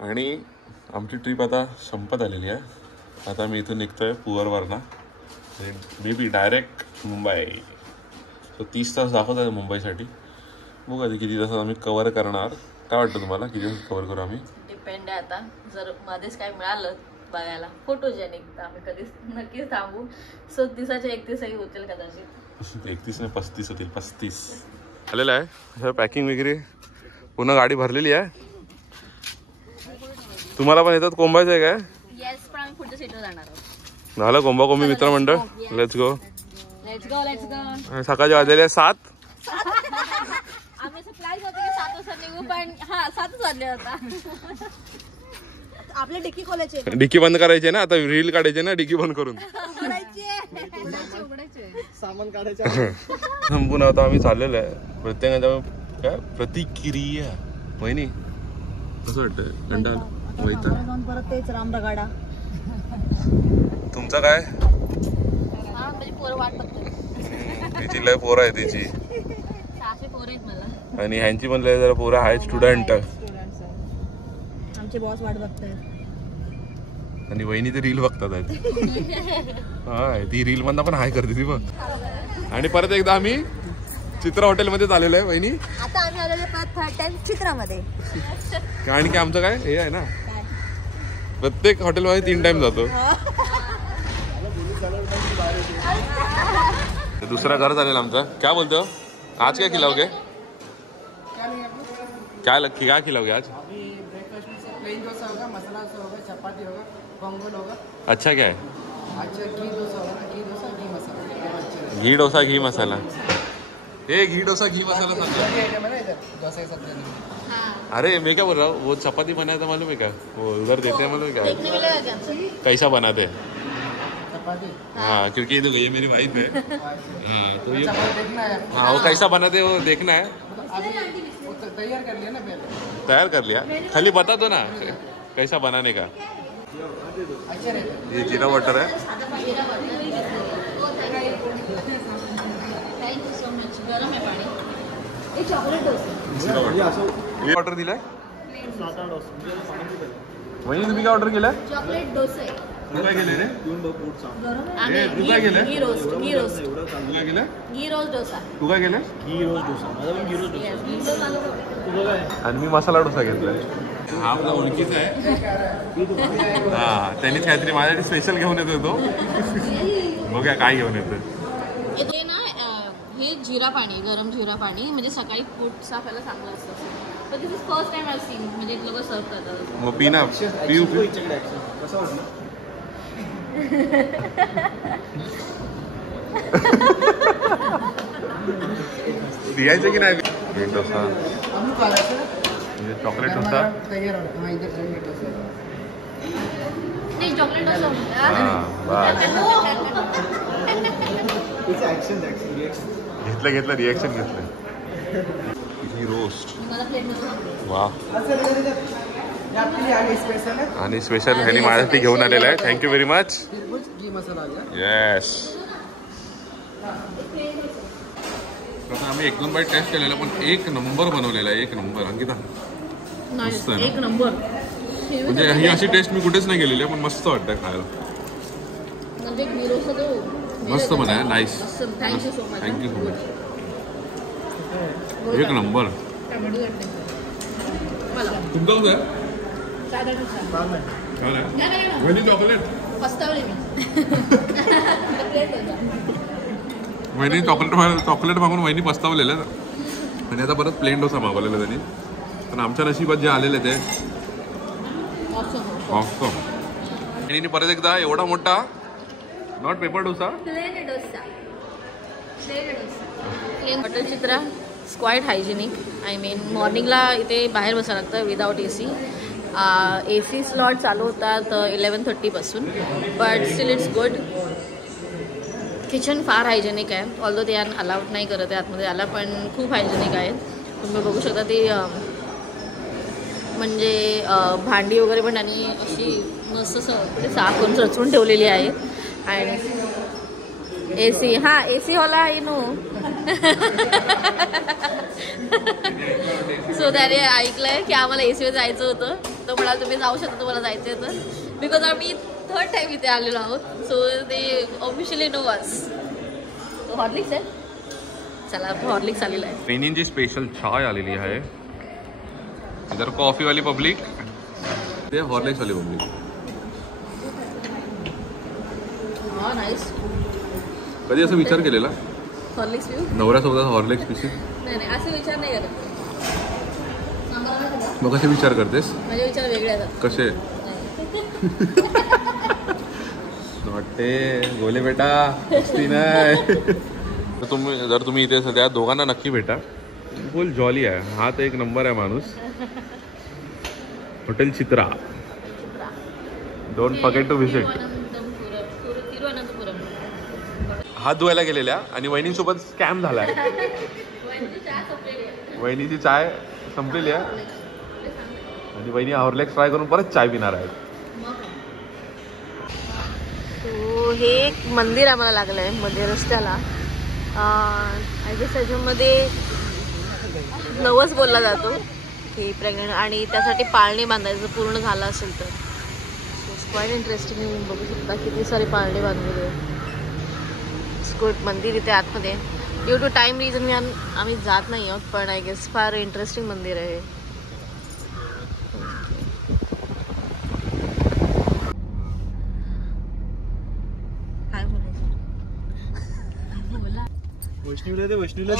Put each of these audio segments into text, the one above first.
आणि आमची ट्रिप आता संपत आलेली आहे. आता मी इथून निघतोय पुवरवरनं आणि may be direct Mumbai. So 30 तास दाखवत आहे मुंबईसाठी. बघू आधी किती तास आम्ही कव्हर करणार. काय वाटतं तुम्हाला किती तास कव्हर करू आम्ही? डिपेंड आहे आता. जर मध्येच काय मिळालं बघायला फोटोजेनिक तर आम्ही कधीच नक्कीच थांबू. सो 31 होतील कदाचित. 31 नाही 35 होतील. 35 आलेलं आहे. पॅकिंग वगैरे पुन्हा गाडी भरलेली आहे. तुम्हाला पण येतात कोंबायचं आहे काय? येस, पण आम्ही पुढच्या सीटवर जाणार आहोत. झालं कोंबा कोंबी मित्रमंडळ. Let's go. सकाळचे वाजलेले 7. आम्ही प्लॅन होतो की 7 वाजता निघू, पण 7च वाजले होता. आपले डिक्की खोलायचे, डिक्की बंद करायचे ना. आता रील काढायचे ना डिक्की बंद करून. सामान काढायचं. संपून आता आम्ही चाललेलो आहे. प्रत्येकाच्या काय प्रतिक्रिया वहिनी कसं वाटतं? कंटाळा वैताग परत तेच रामरगाडा. तुमचं काय? म्हणजे पोरं वाट बघतात. तिची लय पोरं आहे तिची. 600 पोरं आहेत मला. आणि ह्यांची पण लय जरा पोरं आहेत स्टुडंट. आमचे बॉस वाट बघतात. आणि वहिनी ते रील बघतात आहेत. हा ती रील मधनं पण हाय करते ती बघ. आणि परत एकदा आम्ही चित्रा हॉटेलमध्ये आलेलो आहे वहिनी. आता आम्ही आलेलो थर्ड टाइम चित्रामध्ये. कारण की आमचं काय हे आहे ना, प्रत्येक हॉटेलमध्ये 3 टाइम जातो. दुसरा घर झालेला आमचा. क्या बोलतो आज क्या खिलाओगे? क्या खिलाओगे आज? प्लेन डोसा होगा, मसाला डोसा होगा, चपाती होगा, पोंगल होगा. अच्छा क्या है? अच्छा घी डोसा होगा, घी डोसा घी मसाला. घी डोसा घी मसाला. हे घी डोसा घी मसाला समझा. डोसा सबसे. अरे मैं क्या बोल रहा हूँ, वो चपाती बनाया था मालूम है क्या? वो उधर देते हैं मालूम है क्या? कैसा बनाते हैं? हाँ क्योंकि ये मेरी वाइफ है. हाँ तो ये हाँ वो कैसा बनाते हैं वो देखना है. तैयार कर लिया ना पहले. तैयार कर लिया. खाली बता दो ना कैसा बनाने का. अच्छा रहता. ये जीरा वाटर है. Thank you so much. गरम आहे पाणी. एक चॉकलेट डोसा. ये ऑर्डर दिलाय. वहिनी तुम्ही काय ऑर्डर केलं? चॉकलेट डोसा. तू काय केलं रे? आणि तू काय केलं? घी रोस्ट. तू काय केलं? घी रोस्ट डोसा. तू काय केलं? Yes, आणि मी मसाला डोसा घेतलाय. हा आपला ओळखीचा आहे. हा त्यांनीच काहीतरी माझ्यासाठी स्पेशल घेऊन येतो तो. बघूया काय घेऊन येतो. इथे ना हे जिरा पाणी, गरम जिरा पाणी म्हणजे सकाळी पोट साफायला चांगलं असतं. पण this is first time I seen. म्हणजे लोक सर्व करतात. मग पी ना. पिऊ पिऊ. कसं वाटलं? द्यायचं की नाही? Green dosa chocolate dosa. नाही चॉकलेट डोसा. घेतलं रिएक्शन घेतलं. घी रोस्ट. वा. आणि स्पेशल ह्यानी माझ्यासाठी घेऊन आलेला आहे. Thank you very much. येस. आता आम्ही 1-2 बाईट टेस्ट केलेला पण 1 नंबर बनवलेला आहे. 1 नंबर. अंकिता मस्त आहे. 1 नंबर. म्हणजे ही अशी टेस्ट मी कुठेच नाही केलेली आहे पण मस्त वाटतंय खायला. म्हणजे मस्त पण आहे. Nice. Thank you so much. 1 number. तुमचं कसं आहे? वहिनी चॉकलेट. पस्तावली मी. वहिनी चॉकलेट मागून वहिनी पस्तावलेलं आणि आता परत प्लेन डोसा मागवलेला त्यांनी. पण आमच्या नशिबात जे आलेले ते ऑफकॉम. आणि परत एकदा एवढा मोठा not paper dosa. Plain dosa. Hotel Chitra quite hygienic. I mean मॉर्निंगला इथे बाहेर बसावं लागतं विदाउट AC. AC स्लॉट चालू होतात 11:30 पासून. But still it's good. Kitchen फार हायजेनिक आहे. ऑल्दो ते अलाउड नाही करत आहे आतमध्ये याला, पण खूप हायजेनिक आहेत. तुम्ही बघू शकता ते म्हणजे भांडी वगैरे पण आणि अशी मस्त साफ करून रचून ठेवलेली आहे. आणि AC हा AC वाला आहे नो. सो त्याने ऐकलंय की आम्हाला AC वर जायचं होतं. तो म्हणाला तुम्ही जाऊ शकता, तुम्हाला जायचं होतं. बिकॉज आम्ही 3rd टाइम इथे आलेलो आहोत. सो दे ऑफिशियली नो अस. हॉर्लिक्स आहे. चला हॉर्लिक्स आलेला आहे. पेनींची स्पेशल चाय आलेली आहे. इधर कॉफी वाली पब्लिक, ते हॉर्लिक्स वाली पब्लिक. हा नाईस. कधी असं विचार केलेला हॉर्लिक्स पिऊ? नवऱ्यासोबत हॉर्लिक्स पिशी? नाही नाही असं विचार नाही करत. मग कसे विचार करतेस? माझे विचार वेगळे आहेत. कसे? वाटते गोले बेटा मस्ती नाही. जर तुम्ही इथे सध्या दोघांना नक्की भेटा. फुल जॉली आहे. हा तर एक नंबर आहे माणूस. Hotel Chitra. Don't forget to visit. हात धुवायला गेलेल्या आणि वहिनीसोबत स्कॅम झालाय. वहिनीची चाय संपलेली आहे आणि वहिनी हॉर्लिक्स ट्राय करून परत चाय पिणार आहेत. तो हे एक मंदिर आम्हाला लागलं आहे मध्ये रस्त्याला. आय गेस त्याच्यामध्ये नवस बोलला जातो की प्रेग्नंट आणि त्यासाठी पाळणे बांधायचं पूर्ण झालं असेल तर. Quite interesting. बघू शकता किती सारे पाळणे बांधलेले आहे. मंदिर इथे आतमध्ये. ड्यू टू टाइम रिझन आम्ही जात नाही आहोत, पण आय गेस फार इंटरेस्टिंग मंदिर आहे. काय बोलायचं?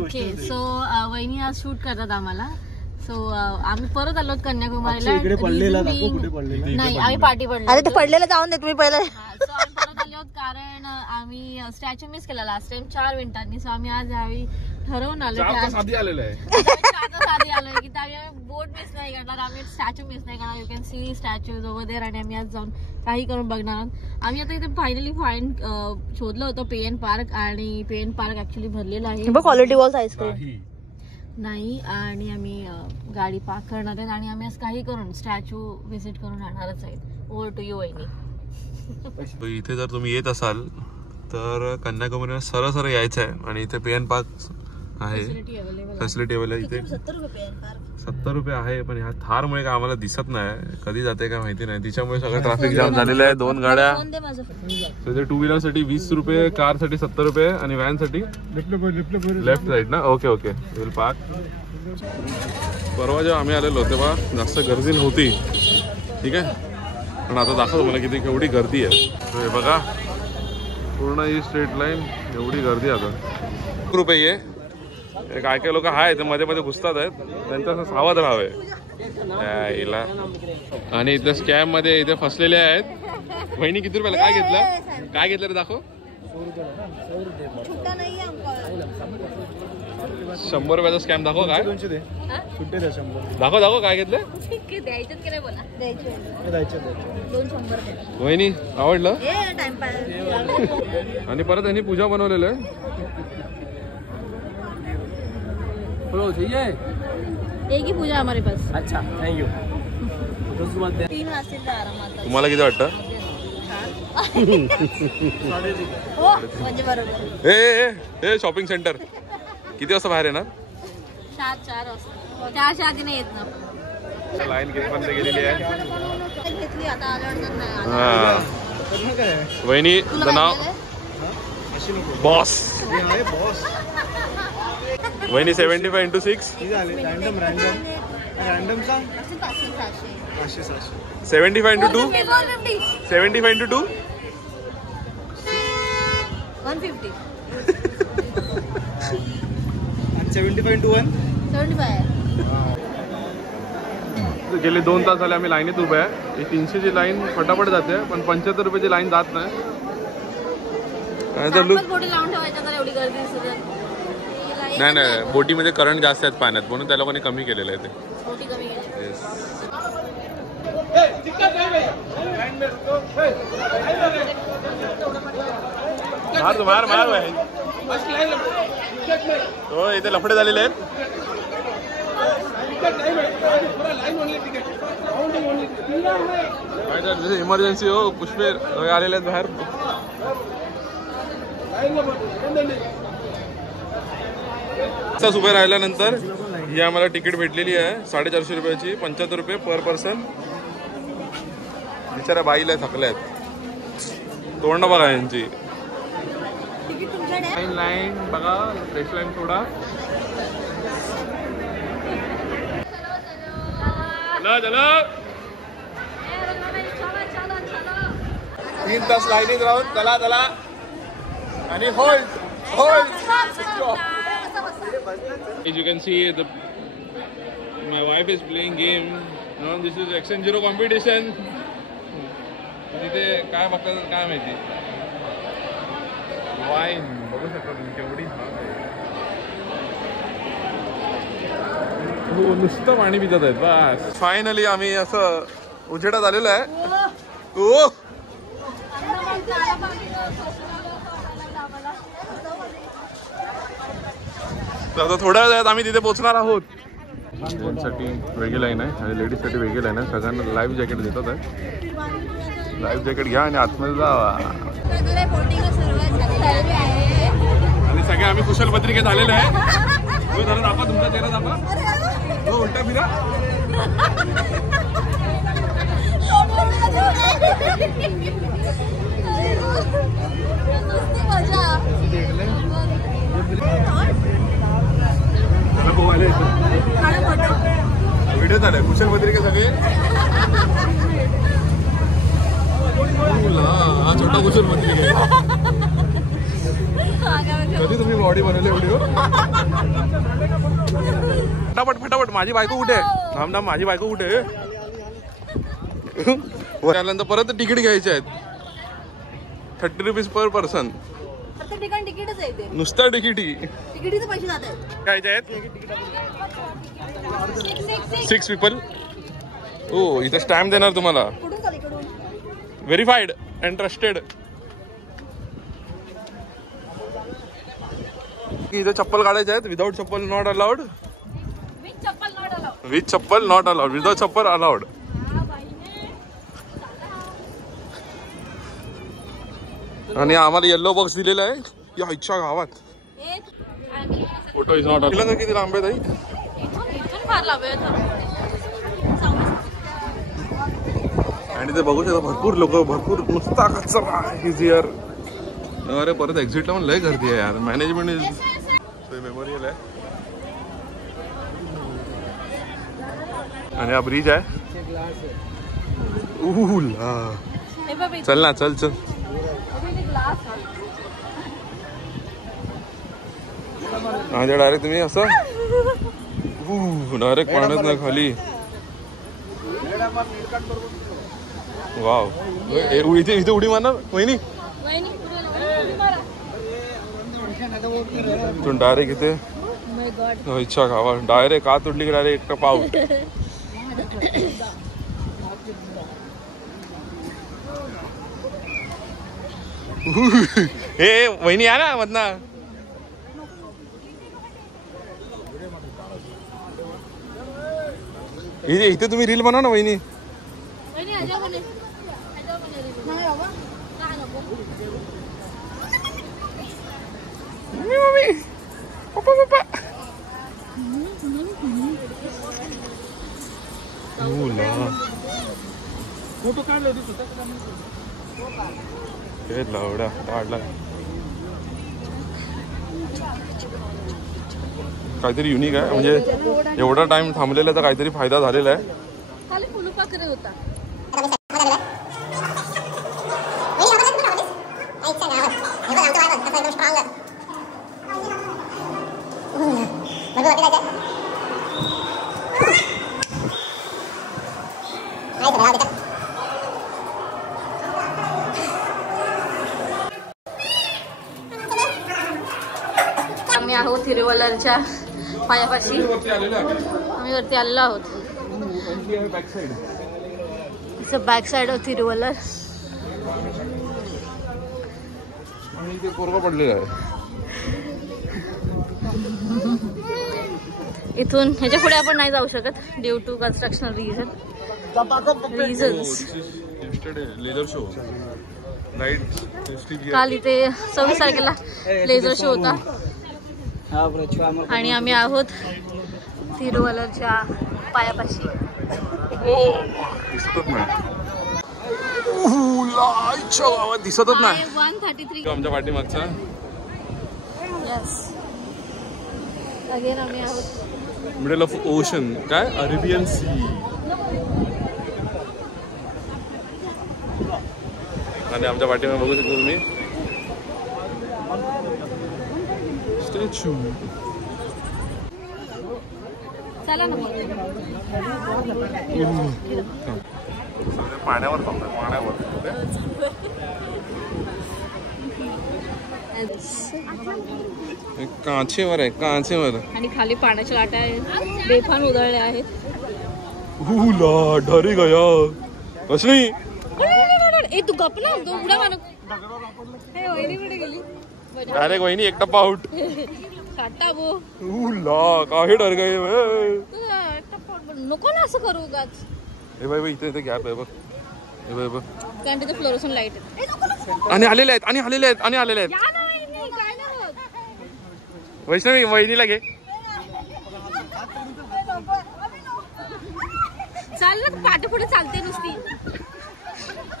ओके सो वहिनी आज शूट करतात आम्हाला. सो आम्ही परत आलो कन्याकुमारीला. नाही आम्ही पार्टी पडलो. अरे ते पडलेलं जाऊन दे तुम्ही पहिलं. सो आम्ही परत आलो कारण आम्ही स्टॅच्यू मिस केला लास्ट टाइम 4 मिनिटांनी. सो आम्ही आज यावेळी ठरवून आलो आधी आलेलं आहे की आम्ही बोट मिस नाही करणार, आम्ही स्टॅच्यू मिस नाही करणार. You can see statues over there. आणि आम्ही आज जाऊन काही करून बघणार आहोत. आम्ही आता इथे फायनली शोधलं होतं पेन पार्क आणि पेन पार्क ऍक्च्युली भरलेलं आहे. क्वालिटी वॉल्स आईस्क्रीम नाही. आणि आम्ही गाडी पार्क करणार आहेत आणि आम्ही आज काही करून स्टॅच्यू व्हिजिट करून राहणारच आहेत. ओव्हर टू यू वहिनी. इथे जर तुम्ही येत असाल तर कन्याकुमारीला सरळ यायचं आहे आणि इथे पेन पार्क आहे. फॅसिलिटी अवेलेबल आहे. इथे 70 रुपये आहे, पण ह्या थारमुळे काय आम्हाला दिसत नाही. कधी जाते काय माहिती नाही. तिच्यामुळे सगळं ट्रॅफिक जाम झालेलं आहे. 2 गाड्या. इथे 2 व्हीलर साठी 20 रुपये, कार साठी 70 रुपये आणि व्हॅन साठी लेफ्ट साईड ना. Okay okay will park. परवा जेव्हा आम्ही आलेलो तेव्हा जास्त गर्दी नव्हती. ठीक आहे, पण आता दाखवतो मला किती केवढी गर्दी आहे. हे बघा पूर्ण ही स्ट्रेट लाईन एवढी गर्दी. आता रुपये आहे. काय काय लोक आहेत मध्ये मध्ये घुसतात आहेत, त्यांचं सावध राहावे. आणि इथल्या स्कॅम मध्ये इथे फसलेले आहेत. वहिनी किती रुपयाला काय घेतलं? काय घेतलं रे दाखव. 100 रुपयाचा स्कॅम दाखव. काय दाखव दाखव काय घेतलं. वहिनी आवडलं. आणि परत त्यांनी पूजा बनवलेलं आहे. एक ही पूजा हमारे पास. अच्छा थैंक यू. 3 वाजतील आरामात. तुम्हाला किती वाटतं? म्हणजे बरोबर. हे शॉपिंग सेंटर किती वाजता बाहेर येणार? 4 वाजता. 4च्या आधी नाही येत ना. लाईन किती बंद गेलेली आहे. घेतली आता अडचण नाही. वहिनी द नाव बॉस. वहिनी 75 into 6 75 into 2 75 into 2 150 75 into 1 75. गेले 2 तास झाले आम्ही लाईनीत उभे आहे. ही 300 ची लाईन फटाफट जाते, पण 75 रुपयाची लाईन जात नाही. बोटी लावून ठेवायच्या तर एवढी गर्दी दिसते. नाही बोटीमध्ये करंट जास्त आहेत पाण्यात, म्हणून त्या लोकांनी कमी केलेलं आहे. ते बोटी कमी केली. मार हो, इथे लफडे झालेले आहेत. इमर्जन्सी हो, पुष्पे आलेले आहेत बाहेर. तास उभे राहिल्यानंतर ही आम्हाला तिकीट भेटलेली आहे 450 रुपयाची, 75 रुपये पर पर्सन. बिचारा बाईला थकल्यात, तोंड बघा यांची. लाईन बघा, फ्रेश लाईन थोडा. चला 3 तास लाईनीत राहून चला चला आणि hold hold. As you can see, my wife is playing game. This is Action Zero competition. तिथे काय बघतात काय माहिती. वाईन बघू शकता तुम्ही केवढी नुसतं पाणी पितात आहेत बस. फायनली आम्ही असं उजेडात आलेलो आहे. आता थोड्या वेळात आम्ही तिथे पोहोचणार आहोत. जेंट्ससाठी वेगळी लाईन आहे आणि लेडीजसाठी वेगळी लाईन आहे. सगळ्यांना लाईव्ह जॅकेट देतात आहे. लाईव्ह जॅकेट घ्या आणि आतमध्ये जावा. आणि सगळे आम्ही कुशल पत्रिकेत आलेले आहे. जरा दाखवा तुमचा चेहरा दाखवा. हो उलटा फिरा. व्हिडिओ झालाय कुशल पत्रिके सगळे. हा छोटा कुशल पत्रिका. कधी तुम्ही बॉडी बनवली व्हिडिओ. फटाफट फटाफट. माझी बायको कुठे आहे. थांब थांब, माझी बायको कुठे आहे. त्यानंतर परत तिकीट घ्यायचे आहेत 30 रुपीज पर पर्सन. नुसत्या तिकिटी घ्यायचे आहेत. 6 पीपल. हो इथं स्टॅम्प देणार तुम्हाला. Verified and trusted. इथं चप्पल काढायचे आहेत. विदाउट चप्पल नॉट अलाउड. विथ चप्पल नॉट अलाउड. विदाउट चप्पल अलाउड. आणि आम्हाला येल्लो बॉक्स दिलेला आहे या इच्छा गावात. Photo is not allowed. किती लांब आहे ताई. आणि ते बघू शकता भरपूर लोक, भरपूर नुसता कचरा इज हिअर. अरे परत एक्झिटला पण लय गर्दी आहे यार. मॅनेजमेंट इज मेमोरियल आहे. आणि हा ब्रिज आहे. चल ना चल चल. म्हणजे डायरेक्ट तुम्ही असं डायरेक्ट पाण्यात ना खाली. वाव. इथे इथे उडी मारणार वहिनी. तू डायरेक्ट इथे इच्छा खावा. डायरेक्ट हात उडली की डायरेक्ट एक पाऊट. हे वहिनी या ना मधना. इथे तुम्ही रील बनवा ना वहिनी. पप्पा पप्पा. फोटो काढला लावडा काढला. काहीतरी युनिक आहे. म्हणजे एवढा टाइम थांबलेला तर काहीतरी फायदा झालेला आहे. आम्ही आहोत तिरुवल्लरच्या पायापाशी. आम्ही वरती आलेलो आहोत. Back side of Thiruvallur. पडलेला आहे. इथून ह्याच्या पुढे आपण नाही जाऊ शकत due to construction reasons. Leather show. Light काल इथे 26 तारखेला लेझर शो होता आणि आम्ही आहोत तिरुवल्लरच्या पायापाशी. दिसतच नाही गावात दिसतच नाही 133. आमच्या पाठीमागचा. यस अगेन आम्ही आहोत मिडल ऑफ ओशन. काय अरेबियन सी. आणि आमच्या पाठीमागे बघू शकतो तुम्ही स्टॅच्यू. चला ना पाण्यावर थांबतात पाण्यावर. काचेवर आहे काचेवर. आणि खाली पाण्याच्या लाटा आहेत बेफान उधळल्या आहेत. डरे गया कसं नाही. ए तू गप ना तो उड्या मारू. हे वहिनी कुठे गेली. डायरेक्ट वहिनी एक टप्पा आउट. काटा वो काही डर गए. नको ना असं करू उगाच. हे बाई इथे इथे गॅप आहे बघ. हे बाई बघ कारण तिथे फ्लोरोसन लाईट आहे. आणि आलेले आहेत आणि आलेले आहेत आणि आलेले आहेत. वैष्णवी वहिनीला घे. चाल ना पाठी पुढे चालते नुसती.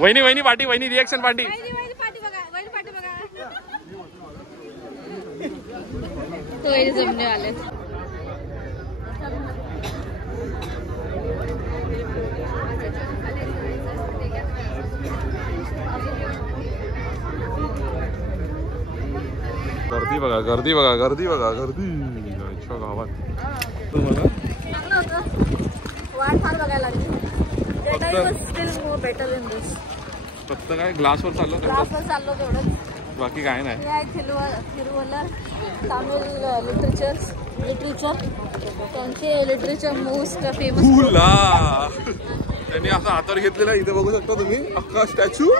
वहिनी वहिनी पाठी वहिनी रिएक्शन पाठी. पाठी बघा वहिनी पाठी बघा. तो वहिनी जमणे आले. गर्दी बघा गर्दी बघा गर्दी बघा गर्दी गावात. तुम्हाला वाट फार बघायला लागली. फक्त काय ग्लासवर चाललो क्लासवर चाललो तेवढंच. बाकी काय नाही. हे आहे तिरुवल्लर तामिळ लिटरेचर. त्यांचे लिटरेचर मोस्ट फेमस. त्यांनी असं हातावर घेतलेला इथे बघू शकता तुम्ही अख्खा स्टॅच्यू.